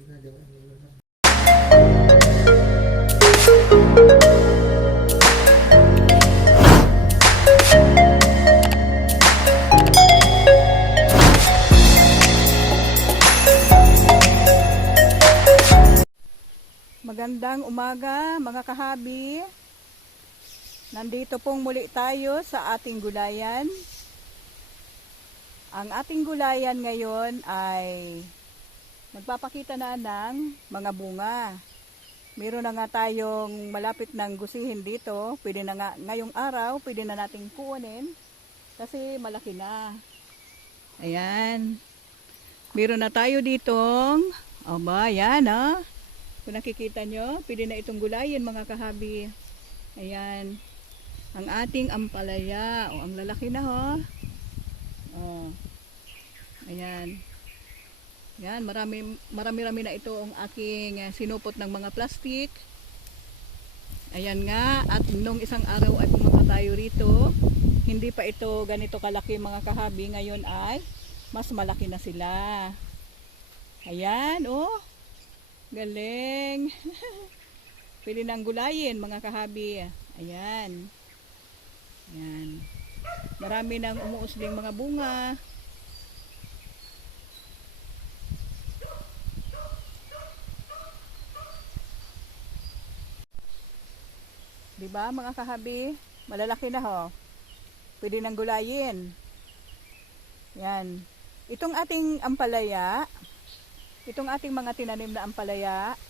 Magandang umaga mga kahabi. Nandito pong muli tayo sa ating gulayan. Ang ating gulayan ngayon ay nagpapakita na ng mga bunga. Meron na nga tayong malapit ng gusihin dito. Pwede na nga ngayong araw, pwede na nating kunin kasi malaki na. Ayan. Meron na tayo ditong, yan Kung nakikita nyo, pwede na itong gulayin mga kahabi. Ayan. Ang ating ampalaya. Ang lalaki na Ayan. Ayan, marami na ito ang aking sinupot ng mga plastic. Ayan nga. At nung isang araw ay pumunta tayo rito. Hindi pa ito ganito kalaki mga kahabi. Ngayon ay mas malaki na sila. Ayan, galing. Pwede nang gulayin mga kahabi. Ayan. Ayan. Marami nang umuusling mga bunga. Diba mga kahabi? Malalaki na Pwede nang gulayin. Ayan. Itong ating ampalaya, itong ating mga tinanim na ampalaya,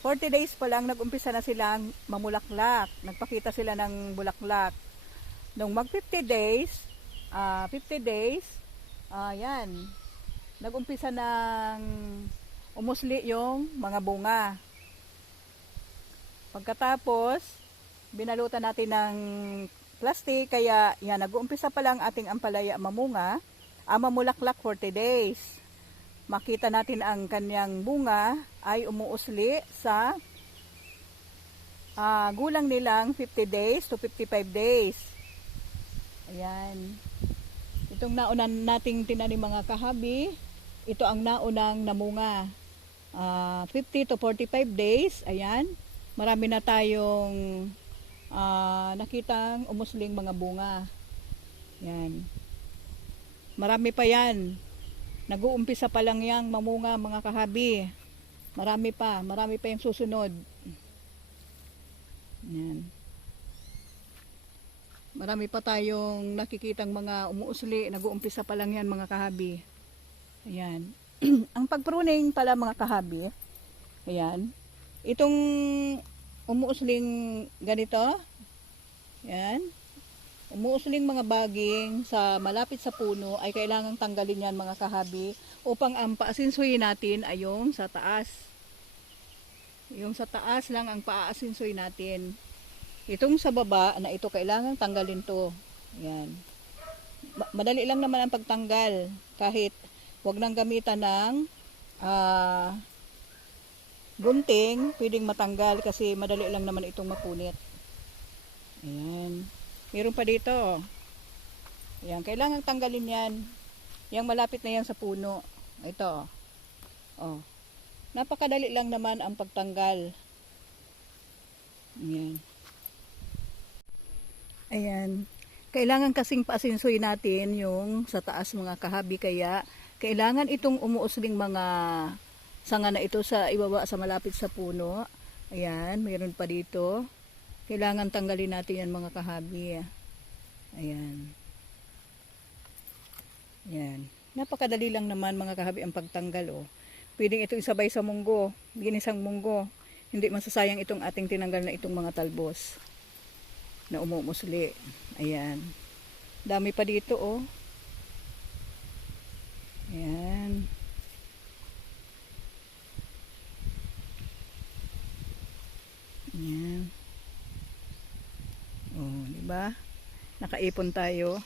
40 days pa lang nag-umpisa na silang mamulaklak. Nagpakita sila ng bulaklak. Nung mag 50 days, yan, nag-umpisa ng umusli yung mga bunga. Pagkatapos, binalutan natin ng plastic, kaya yan, nag-uumpisa pa lang ating ampalaya mamunga, mamulaklak 40 days. Makita natin ang kanyang bunga ay umuusli sa gulang nilang 50 days to 55 days. Ayan. Itong naunang nating tinanim mga kahabi, ito ang naunang namunga. 50 to 45 days, ayan. Marami na tayong nakitang umusling mga bunga. Ayan. Marami pa yan. Nag-uumpisa pa lang yang mamunga mga kahabi. Marami pa yung susunod. Ayan. Marami pa tayong nakikitang mga umuusli. Nag-uumpisa pa lang yan mga kahabi. Ayan. Ang pagpruning pala mga kahabi. Ayan. Itong umuusling ganito. Ayan. Umuusling mga baging sa malapit sa puno ay kailangang tanggalin yan mga kahabi upang ang paasinsuyin natin ay yung sa taas. Yung sa taas lang ang paasinsuyin natin. Itong sa baba na ito kailangang tanggalin to. Ayan. Madali lang naman ang pagtanggal kahit wag nang gamitan ng gunting, pwedeng matanggal kasi madali lang naman itong mapunit. Ayan. Meron pa dito. Ayan, kailangan tanggalin yan. Yang malapit na yan sa puno. Ito. Napakadali lang naman ang pagtanggal. Ayan. Ayan. Kailangan kasing paasinsuin natin yung sa taas mga kahabi, kaya kailangan itong umuusling mga sanga na ito sa ibaba sa malapit sa puno. Ayan, mayroon pa dito. Kailangan tanggalin natin yan mga kahabi. Ayan. Ayan. Napakadali lang naman mga kahabi ang pagtanggal. Pwedeng ito isabay sa munggo. Ginisang munggo. Hindi masasayang itong ating tinanggal na itong mga talbos na umumusli. Ayan. Dami pa dito Ayan. Ayan. Diba? Nakaipon tayo.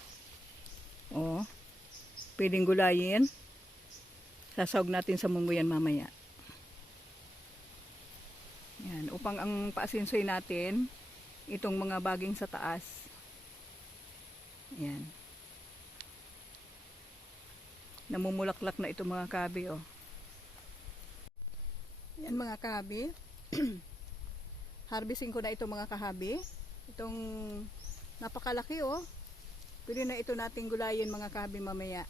Pwedeng gulayin. Sasawag natin sa munggo yan mamaya. Yan, upang ang paasinsoy natin itong mga baging sa taas. Yan. Namumulaklak na itong mga kabi Yan mga kahabi. Harvesting ko na ito mga kahabi. Itong napakalaki oh. Pwede na ito nating gulayin mga kahabi mamaya.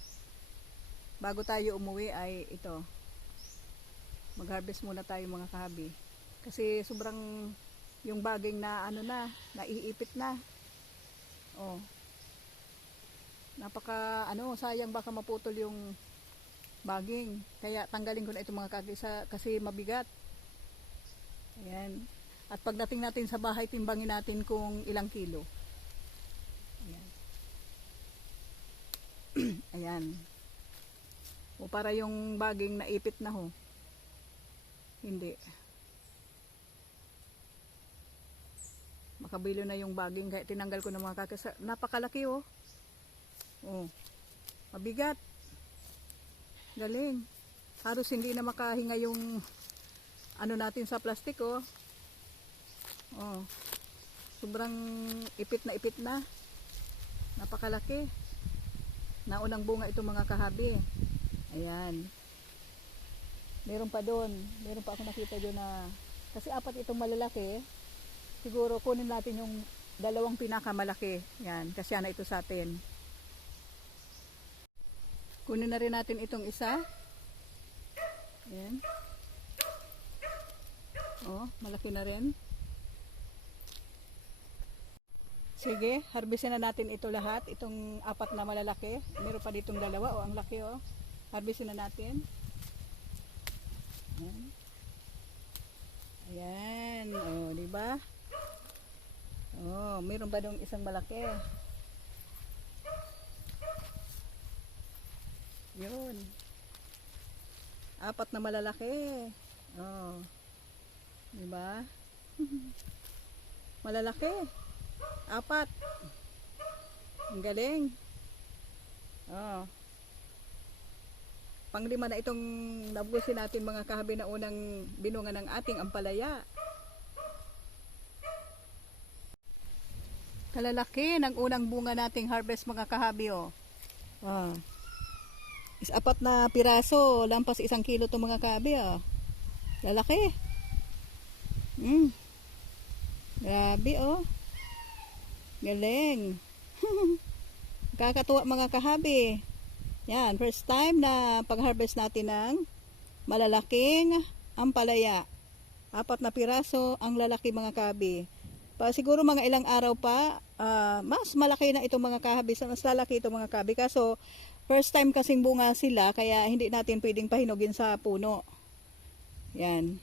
Bago tayo umuwi ay ito. Mag-harvest muna tayo mga kahabi. Kasi sobrang yung baging na ano na, naiipit na. Oh. Napaka sayang baka maputol yung baging. Kaya tanggalin ko na ito mga kahabi kasi mabigat. Ayan. At pagdating natin sa bahay, timbangin natin kung ilang kilo. Ayan. Ayan. O para yung baging naipit na ho. Hindi. Makabilo na yung baging kaya tinanggal ko ng mga kakasa. Napakalaki oh. Oh. Mabigat. Galing. Halos hindi na makahinga yung natin sa plastic oh. Oh. Sobrang ipit na. Napakalaki. Naunang bunga ito mga kahabi. Ayan. Meron pa doon. Meron pa ako nakita doon na kasi 4 itong malalaki. Siguro kunin natin yung 2 pinakamalaki. Yan, kasi na ito sa atin. Kunin na rin natin itong isa. Ayan. Oh, malaki na rin. Sige, harvestin na natin ito lahat. Itong 4 na malalaki. Meron pa ditong 2. Oh, ang laki oh. Harvestin na natin. Ayan. Ayan. Oh, di ba? Oh, meron pa dong isang malaki. Yun. 4 na malalaki. Oh. Di ba? Malalaki. 4. Ang galing. Oh. Pang-5 na itong nabusin natin mga kahabi na unang binunga ng ating ampalaya. Kalalaki ng unang bunga nating harvest mga kahabi oh. Ah. 4 na piraso, lampas 1 kilo itong mga kahabi oh. Lalaki. Grabe oh. Galing. Kakatuwa mga kahabi. Yan, first time na pag-harvest natin ng malalaking ampalaya. 4 na piraso ang lalaki mga kahabi. Siguro mga ilang araw pa, mas malaki na itong mga kahabi. Mas lalaki itong mga kahabi. Kaso, first time kasing bunga sila, kaya hindi natin pwedeng pahinugin sa puno. Yan.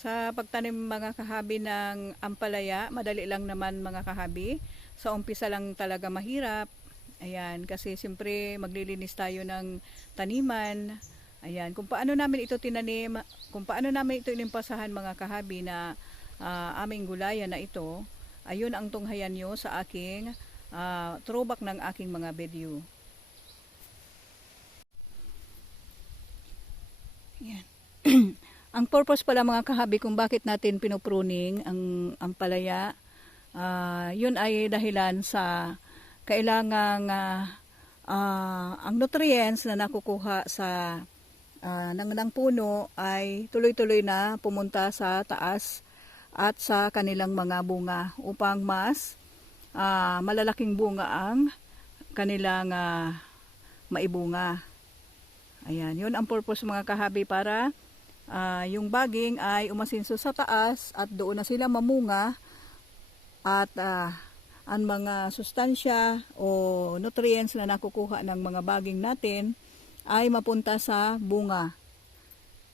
Sa pagtanim mga kahabi ng ampalaya, madali lang naman mga kahabi. Sa umpisa lang talaga mahirap. Ayan, kasi siyempre maglilinis tayo ng taniman. Ayan, kung paano namin ito tinanim, kung paano namin ito inimpasahan mga kahabi na aming gulayan na ito, ayun ang tunghayan nyo sa aking throwback ng aking mga video. Ayan. Ang purpose pala mga kahabi kung bakit natin pinupruning ang ampalaya, yun ay dahilan sa kailangang ang nutrients na nakukuha sa ng puno ay tuloy-tuloy na pumunta sa taas at sa kanilang mga bunga upang mas malalaking bunga ang kanilang maibunga. Ayan, yun ang purpose mga kahabi para yung baging ay umasinso sa taas at doon na sila mamunga at ang mga sustansya o nutrients na nakukuha ng mga baging natin ay mapunta sa bunga.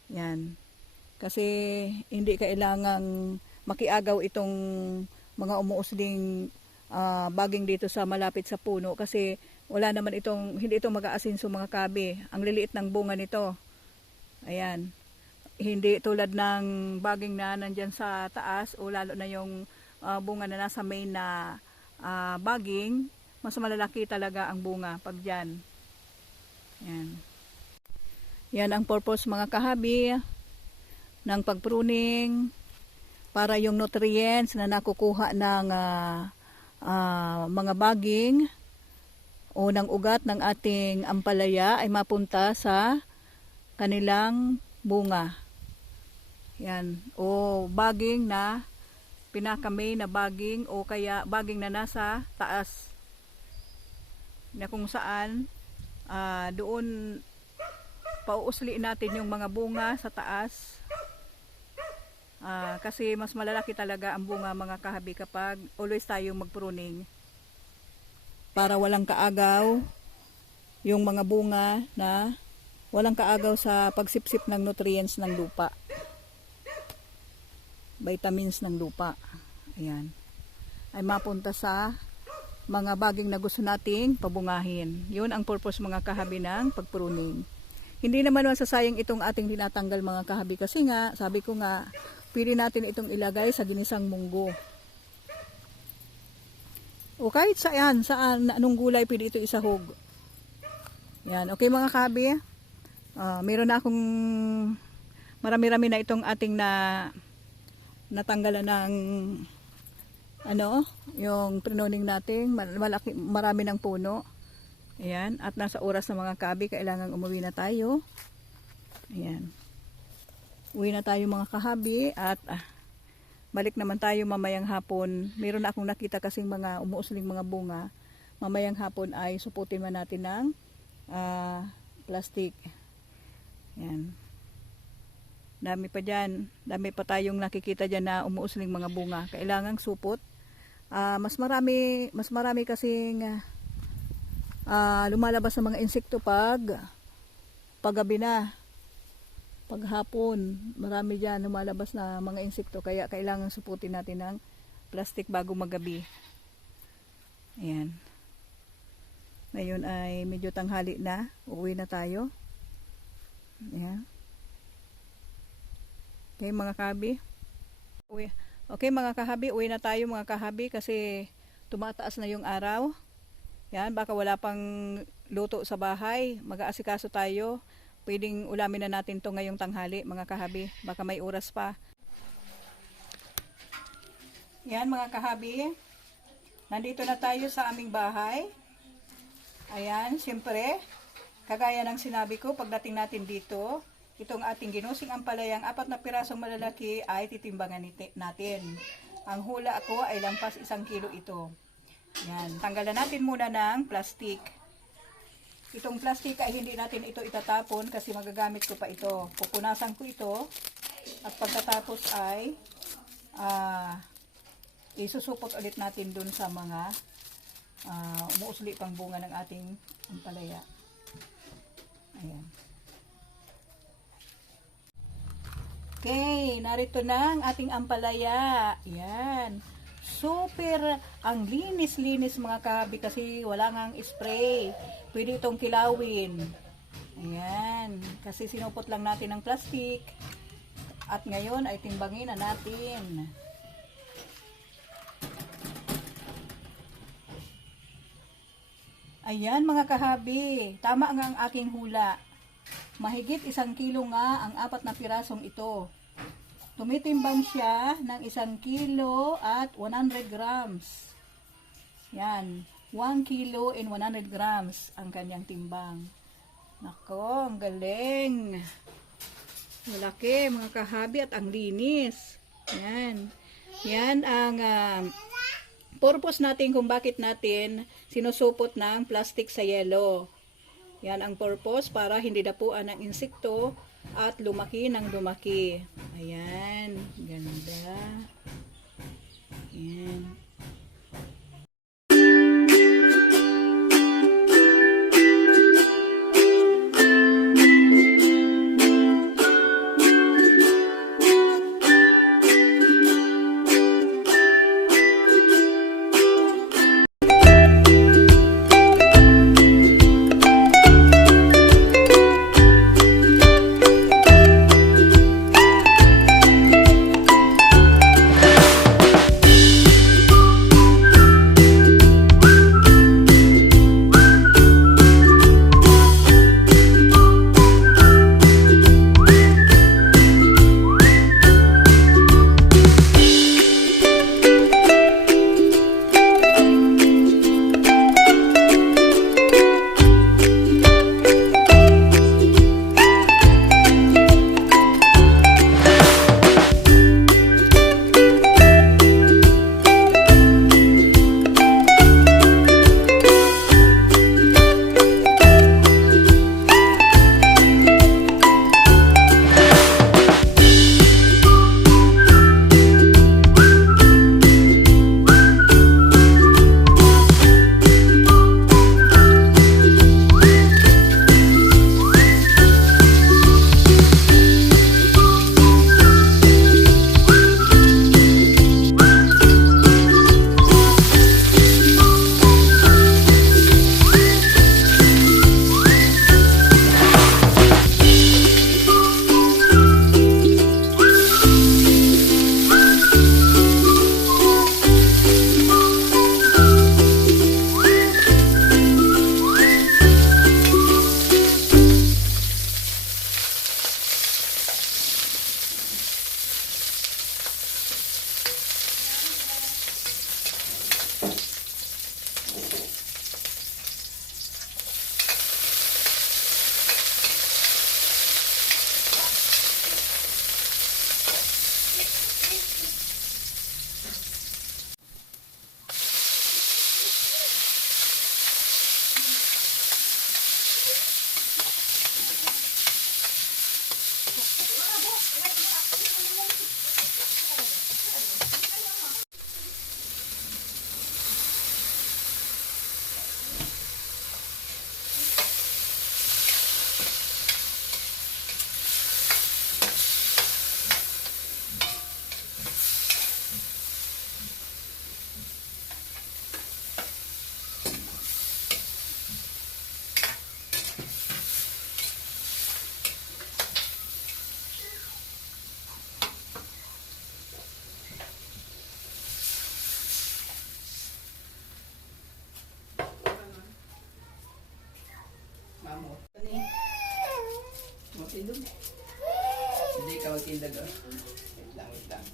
Yan. Kasi hindi kailangang makiagaw itong mga umuusling baging dito sa malapit sa puno kasi wala naman hindi ito mag-aasinso mga kabi. Ang liliit ng bunga nito. Ayan. Hindi tulad ng baging na nandyan sa taas o lalo na yung bunga na nasa main na baging, mas malalaki talaga ang bunga pag dyan. Yan. Yan ang purpose mga kahabi ng pagpruning para yung nutrients na nakukuha ng mga baging o ng ugat ng ating ampalaya ay mapunta sa kanilang bunga. Yan. O baging na pinakamay na baging o kaya baging na nasa taas. Na kung saan doon pauusliin natin yung mga bunga sa taas. Kasi mas malalaki talaga ang bunga mga kahabi kapag always tayong mag-pruning. Para walang kaagaw yung mga bunga na walang kaagaw sa pagsipsip ng nutrients ng lupa. Vitamins ng lupa. Ayan. Ay mapunta sa mga baging na gusto nating pabungahin. Yun ang purpose mga kahabi ng pagpruning. Hindi naman masasayang itong ating tinatanggal mga kahabi kasi nga, sabi ko nga, pwede natin itong ilagay sa ginisang munggo. O kahit saan, anong gulay pwede ito isahog. Yan, okay mga kahabi. Meron na akong marami-rami na itong ating natanggalan ng yung pruning natin, marami ng puno. Ayan, at nasa oras ng mga kahabi, kailangan umuwi na tayo. Ayan. Uwi na tayo mga kahabi at balik naman tayo mamayang hapon. Meron na akong nakita kasing mga umuusling mga bunga. Mamayang hapon ay suputin man natin ng plastic. Ayan. Dami pa dyan. Dami pa tayong nakikita dyan na umuusling mga bunga. Kailangang supot. Mas marami kasing lumalabas ng mga insekto paggabi na. Paghapon, marami dyan lumalabas na mga insekto. Kaya kailangan suputin natin ng plastic bago magabi. Ayan. Ngayon ay medyo tanghali na. Uuwi na tayo. Ayan. Okay mga kahabi. Okay mga kahabi, uwi na tayo mga kahabi kasi tumataas na yung araw. Yan, baka wala pang luto sa bahay. Mag-aasikaso tayo. Pwedeng ulamin na natin to ngayong tanghali mga kahabi. Baka may oras pa. Yan mga kahabi. Nandito na tayo sa aming bahay. Ayan, siyempre, kagaya ng sinabi ko, pagdating natin dito, itong ating ginusing ampalayang 4 na pirasong malalaki ay titimbangan natin. Ang hula ko ay lampas 1 kilo ito. Yan, tanggalan natin muna ng plastic. Itong plastic ay hindi natin ito itatapon kasi magagamit ko pa ito. Pupunasan ko ito at pagkatapos ay isusupot ulit natin dun sa mga umuusli pang bunga ng ating ampalaya. Ayan. Okay, narito na ang ating ampalaya. Yan. Super ang linis-linis mga kahabi kasi wala ngang spray. Pwede itong kilawin. Ayan. Kasi sinupot lang natin ng plastic. At ngayon ay timbangin na natin. Ayan mga kahabi. Tama nga ang aking hula. Mahigit 1 kilo nga ang 4 na pirasong ito. Tumitimbang siya ng 1 kilo at 100 grams. Yan. 1 kilo and 100 grams ang kanyang timbang. Nako, ang galing. Malaki mga kahabi at ang linis. Yan. Yan ang purpose natin kung bakit natin sinusupot ng plastic sa yelo. Yan ang purpose para hindi dapuan ng insekto at lumaki ng lumaki. Ayan. Ganda. Ayan. magtindag. Wait lang, wait lang.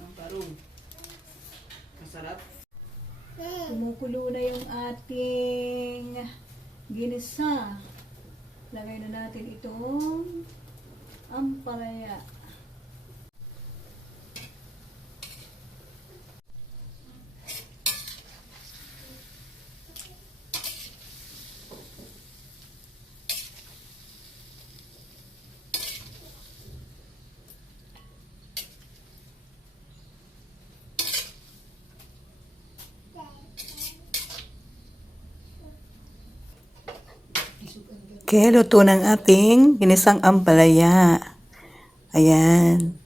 Ang parong. Masarap. Kumukulo na yung ating ginisa. Lagay na natin itong ampalaya. Kaya luto ng ating ginisang ampalaya. Ayan.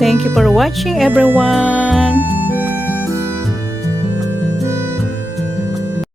Thank you for watching, everyone.